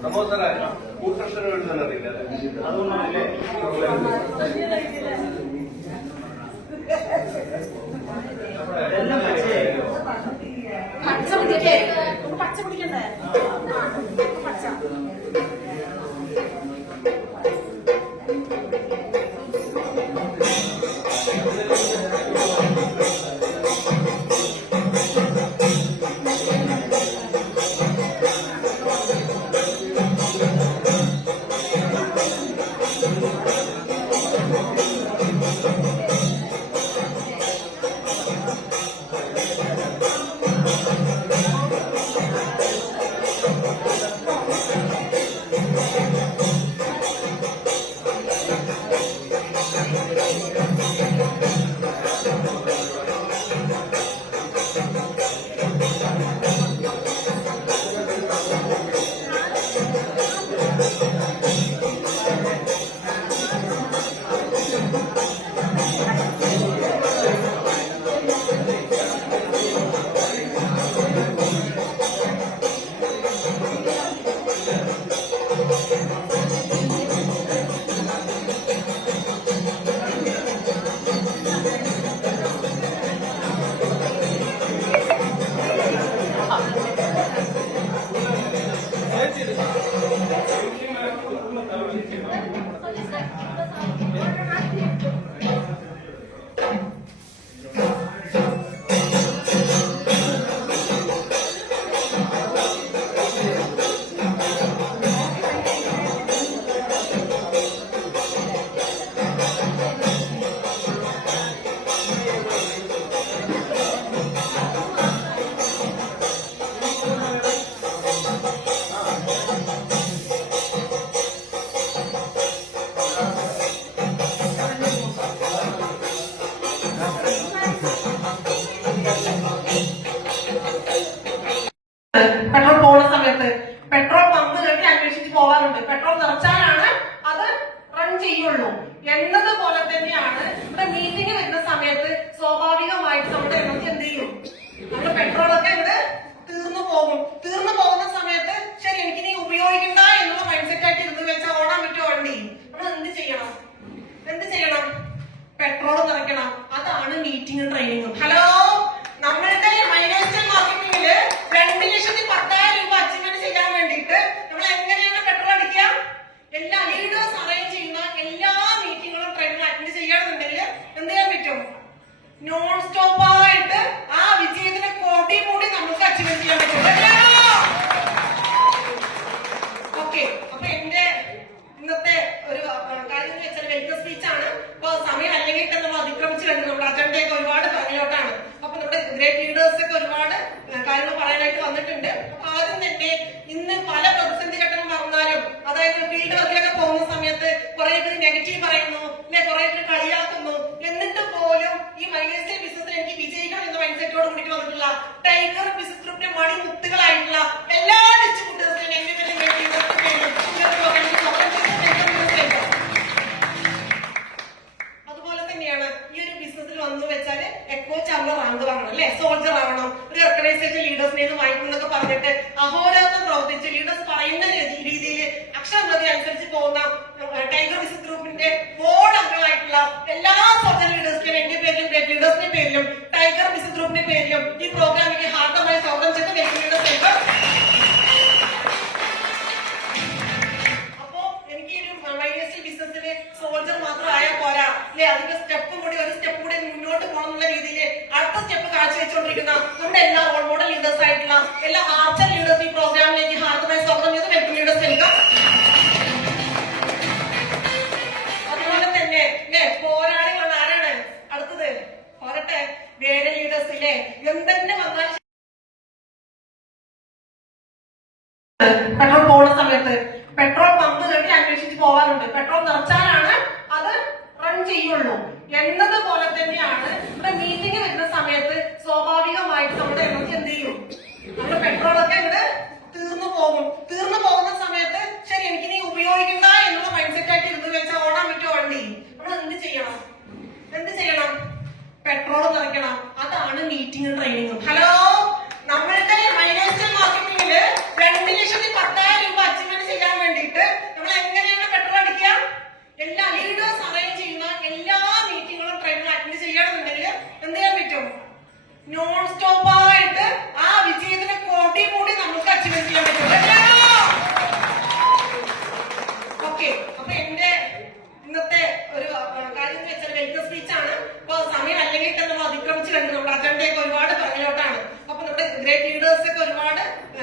പ്രമോദറെ ഭൂഷണം എഴുതാനറിയില്ല അതൊന്നാണല്ലേ പച്ച പിടിക്കണ്ടേ പച്ച പെട്രോൾ പോകുന്ന സമയത്ത് പെട്രോൾ പമ്പ് കെട്ടി അന്വേഷിച്ച് പോകാറുണ്ട്. പെട്രോൾ നിറച്ചാലാണ് അത് റൺ ചെയ്യുള്ളൂ എന്നതുപോലെ തന്നെയാണ് ഇവിടെ മീറ്റിംഗ് വരുന്ന സമയത്ത് സ്വാഭാവികമായിട്ട് നമ്മുടെ എനർജി എന്ത് ചെയ്യും? നമ്മുടെ പെട്രോളൊക്കെ ഇവിടെ തീർന്നു പോകുന്ന സമയത്ത് ശരി എനിക്കിനി ഉപയോഗിക്കണ്ട എന്നുള്ള മൈൻഡ് സെറ്റ് ആയിട്ട് ഇരുന്ന് വെച്ചാൽ ഓടാൻ പറ്റുമോ വണ്ടി? നമ്മൾ എന്ത് ചെയ്യണം? പെട്രോൾ നിറയ്ക്കണം. അതാണ് മീറ്റിംഗും ട്രെയിനിങ്ങും. ഹലോ, നമ്മളുടെ ഫൈനാൻഷ്യൽ മാർക്കറ്റിംഗില് 2,10,000 രൂപ അച്ചീവ്മെന്റ് ചെയ്യാൻ വേണ്ടിയിട്ട് നമ്മൾ എങ്ങനെയാണ് പെട്രോൾ അടിക്കുക? എല്ലാ ലീഡേഴ്സ് അറേഞ്ച് ചെയ്യുന്ന എല്ലാ മീറ്റിങ്ങുകളും ട്രെയിനിങ് അറ്റൻഡ് ചെയ്യണമെന്നുണ്ടെങ്കിൽ എന്ത് ചെയ്യാൻ പറ്റും? നോൺ സ്റ്റോപ്പ് ആയിട്ട് ആ വിജയത്തിന്റെ കോടി കൂടി നമുക്ക് അച്ചീവ്മെന്റ് ചെയ്യാൻ പറ്റും. ഓക്കെ, അപ്പൊ എന്റെ ഇന്നത്തെ ഒരു കാര്യം എന്ന് വെച്ചാൽ വെൽക്കം സ്പീച്ച് ആണ്. അപ്പൊ സമയം അല്ലെങ്കിൽ നമ്മൾ അതിക്രമിച്ചു കഴിഞ്ഞു. നമ്മുടെ അജണ്ടയൊക്കെ ഒരുപാട് പിറകിലോട്ടാണ്. അപ്പൊ നമ്മുടെ ഗ്രേറ്റ് ലീഡേഴ്സ് ഒക്കെ ഒരുപാട് കാര്യങ്ങൾ പറയാനായിട്ട് വന്നിട്ടുണ്ട്. അപ്പൊ ആദ്യം തന്നെ ഇന്ന് പല പ്രതിസന്ധി ഘട്ടം പറഞ്ഞാലും, അതായത് ഫീൽഡ് വർക്കിലൊക്കെ പോകുന്ന സമയത്ത് കുറെ പേര് നെഗറ്റീവ് പറയുന്നു, അല്ലെ കുറെ പേര് കളിയാക്കുന്നു. എന്നിട്ട് പോലും ഈ മൈനേഴ്സിയൽ ബിസിനസ്സിൽ എനിക്ക് വിജയിക്കണം എന്ന മൈൻഡ് സെറ്റോട് കൂടി വന്നിട്ടുള്ള ടൈഗർ ബിസിനസ് ഗ്രൂപ്പിന്റെ മണിമുത്തുകളായിട്ടുള്ള എല്ലാ ഡിസ്ട്രിബ്യൂട്ടേഴ്സിനും എന്റെ അതുപോലെ തന്നെയാണ് ഈ ഒരു ബിസിനസ്സിൽ വന്നു വെച്ചാല് എക്കോ ചാമ്പർ റാങ്ക് വാങ്ങണം, അല്ലെ, സോൾജർ ആവണം, ഒരു ഓർഗനൈസേഷൻ ലീഡേഴ്സിനെ വാങ്ങിക്കുന്നൊക്കെ പറഞ്ഞിട്ട് അഹോരാത്രം പ്രവർത്തിച്ച് ലീഡേഴ്സ് പറയുന്ന രീതിയിൽ അക്ഷരപ്രതി അനുസരിച്ച് പോകുന്ന ടൈഗർ ബിസിനസ് ഗ്രൂപ്പിന്റെ ബോർഡ് അംഗങ്ങളായിട്ടുള്ള എല്ലാ സോൾജർ ലീഡേഴ്സിനും എന്റെ പേരിലും ഗ്രേറ്റ് ലീഡേഴ്സിന്റെ പേരിലും ടൈഗർ ബിസിനസ് ഗ്രൂപ്പിന്റെ പേരിലും ഈ പ്രോഗ്രാമിലേക്ക് ഹാർദമായി സ്വാഗതം ചെയ്ത് വെൽക്കം. അപ്പോ എനിക്ക് ഒരു മൈനേഴ്സിയൽ ബിസിനസ്സിലെ സോൾജർ മാത്രം ആയാൽ പോരാ, അല്ലെ, അതിന്റെ ഒരു സ്റ്റെപ്പ് കൂടി മുന്നോട്ട് പോകണം എന്നുള്ള രീതിയിൽ അടുത്ത സ്റ്റെപ്പ് കാഴ്ചവെച്ചുകൊണ്ടിരിക്കുന്ന നമ്മുടെ എല്ലാ റോൾ മോഡൽ ലീഡേഴ്സ് ആയിട്ടുള്ള എല്ലാ ആർച്ചർ ലീഡേഴ്സ് ഈ പ്രോഗ്രാമിലേക്ക് ഹാർദമായി സ്വാഗതം ചെയ്ത് വെൽക്കം ലീഡേഴ്സ് വെൽക്കം. അതുപോലെ തന്നെ പോരാളികളുടെ ആരാണ് അടുത്തത്? പോരട്ടെ, വേറെ ലീഡേഴ്സ് ഇല്ലേ, എന്തെന്നെ വന്നാൽ പെട്രോൾ പോകുന്ന സമയത്ത് പെട്രോൾ പമ്പ് കെട്ടി അന്വേഷിച്ച് പോകാറുണ്ട്. പെട്രോൾ നിറച്ചാലാണ് അത് റൺ ചെയ്യുള്ളൂ എന്നതുപോലെ തന്നെയാണ് ഇവിടെ മീറ്റിംഗ് വരുന്ന സമയത്ത് സ്വാഭാവികമായിട്ട് നമ്മുടെ എനർജി എന്ത് ചെയ്യും? നമ്മുടെ പെട്രോളൊക്കെ ഇവിടെ തീർന്നു പോകുന്ന സമയത്ത് ശരി എനിക്കിനി ഉപയോഗിക്കണ്ട എന്നുള്ള മൈൻഡ് സെറ്റ് ആയിട്ട് ഇരുന്ന് പെട്രോൾ നിറയ്ക്കണം. അതാണ് മീറ്റിംഗും ട്രെയിനിങ്ങും. ഹലോ, നമ്മളുടെ ഫൈനാൻഷ്യൽ മാർക്കറ്റിംഗില് 2,10,000 രൂപ അച്ചീവ്മെന്റ് ചെയ്യാൻ വേണ്ടിയിട്ട് നമ്മൾ എങ്ങനെയാണ് പെട്രോൾ അടിക്കുക? എല്ലാ ലീഡേഴ്സ് അറേഞ്ച് ചെയ്യുന്ന എല്ലാ മീറ്റിങ്ങുകളും ട്രെയിനിങ് അറ്റൻഡ് ചെയ്യണമെന്നുണ്ടെങ്കിൽ എന്ത് ചെയ്യാൻ പറ്റും? നോൺ സ്റ്റോപ്പ് ആയിട്ട് ആ വിജയത്തിന് കോടി കൂടി നമുക്ക് അച്ചീവ്മെന്റ് ചെയ്യാൻ പറ്റും. ഓക്കെ, അപ്പൊ എന്റെ ഇന്നത്തെ ഒരു കാര്യം എന്ന് വെച്ചാൽ വെൽക്കം സ്പീച്ച് ആണ്. അപ്പൊ സമയം അല്ലെങ്കിൽ നമ്മൾ അതിക്രമിച്ച് കണ്ടു. നമ്മുടെ അജണ്ടയൊക്കെ ഒരുപാട് പറഞ്ഞോട്ടാണ്. അപ്പൊ നമ്മുടെ ഗ്രേറ്റ് ലീഡേഴ്സ് ഒക്കെ ഒരുപാട്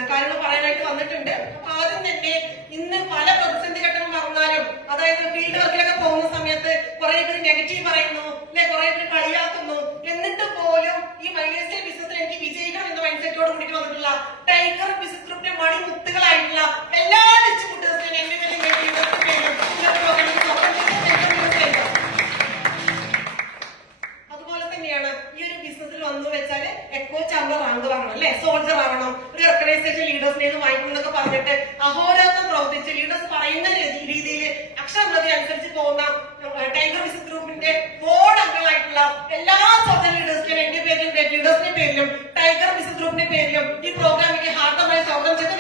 കാര്യങ്ങൾ പറയാനായിട്ട് വന്നിട്ടുണ്ട്. അപ്പൊ ആദ്യം തന്നെ ഇന്ന് പല പ്രതിസന്ധി ഘട്ടങ്ങൾ പറഞ്ഞാലും, അതായത് ഫീൽഡ് വർക്കിലൊക്കെ പോകുന്ന സമയത്ത് കുറെ പേര് നെഗറ്റീവ് പറയുന്നു, അല്ലെ കുറെ പേര് കളിയാക്കുന്നു. എന്നിട്ട് പോലും ഈ മൈനേഴ്സിയൽ ബിസിനസ്സിൽ എനിക്ക് വിജയിക്കണം എന്ന മൈൻഡ് സെറ്റോട് കൂടി വന്നിട്ടുള്ള ടൈഗർ ബിസിനസ് ഗ്രൂപ്പിന്റെ മണിമുത്തുകളായിട്ടുള്ള എല്ലാ ഡിസ്ട്രിബ്യൂട്ടേഴ്സിനും എന്റെ അതുപോലെ തന്നെയാണ് ഈ ഒരു ബിസിനസ്സിൽ വന്നു വെച്ചാൽ എക്കോ ചാമ്പർ റാങ്ക് വാങ്ങണം, അല്ലെ സോൾജർ ആവണം, ഒരു ഓർഗനൈസേഷൻ ലീഡേഴ്സിനെ വാങ്ങിക്കണം എന്നൊക്കെ പറഞ്ഞിട്ട് അഹോരാത്രം പ്രവർത്തിച്ച് ലീഡേഴ്സ് പറയുന്ന രീതിയിൽ അക്ഷരപ്രതി അനുസരിച്ച് പോകുന്ന ടൈഗർ ബിസിനസ് ഗ്രൂപ്പിന്റെ ബോർഡ് അംഗങ്ങളായിട്ടുള്ള എല്ലാ സോൾജർ ലീഡേഴ്സിനും എന്റെ പേരിലും ലീഡേഴ്സിന്റെ പേരിലും ടൈഗർ ബിസിനസ് ഗ്രൂപ്പിന്റെ പേരിലും ഈ പ്രോഗ്രാമിലേക്ക് ഹാർദമായി സ്വാഗതം ചെയ്ത്